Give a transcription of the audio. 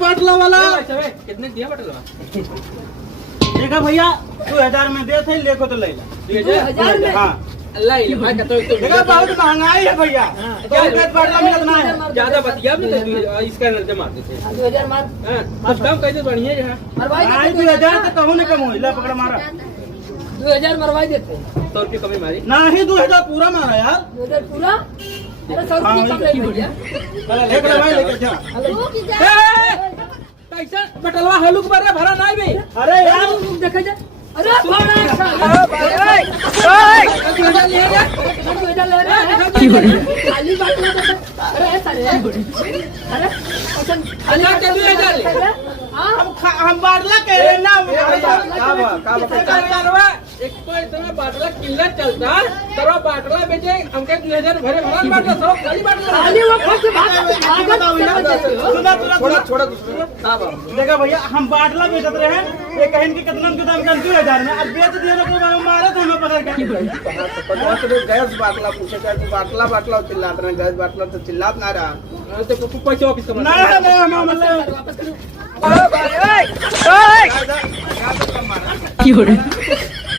बाटला वाला कितने दिया बाटला? देखा भैया 2000 में दे थे, लेको तो ले ला 2000 में? हाँ अल्लाह ये भाई का तो देखा बहुत महंगाई है भैया। क्या बाटला में कितना है? ज्यादा बतिया भी तो इसका नजर मारते थे। 2000 मार कुछ कम कैसे बढ़िया है? मरवाई आई 2000 तो कहूँ नहीं कम हो, ले पकड़ मारा 2000 मरवाई देते। 100 रुपये कमी मारी नहीं 2000 पूरा मारा यार। 2000 पूरा? अरे 100 रुपये कम ले भैया। एक भाई लेके जा। कैसा बटलवा हलुक भरे भरा नहीं भी? अरे यार देखा जा। अरे खाली बात अरे सारे अरे हम बाटला कह रहे ना। एक तो इतना बाटला किल्लत चलता तरह बाटला बेचे हमके 2000 भरे भरा बाटला सब खाली बाटला छोड़ा देखा भैया हम बाटला बेचते रहे, ये कहीं की कितना दाम का 2000 में, अब बेच दिए तो मारा था हमें पकड़ के। गैस बाटला पूछे बाटला बाटला चिल्लात रहे, गैस बाटला तो चिल्लात ना रहा तो पैसे ऑफिस का नहीं हम वापस करो।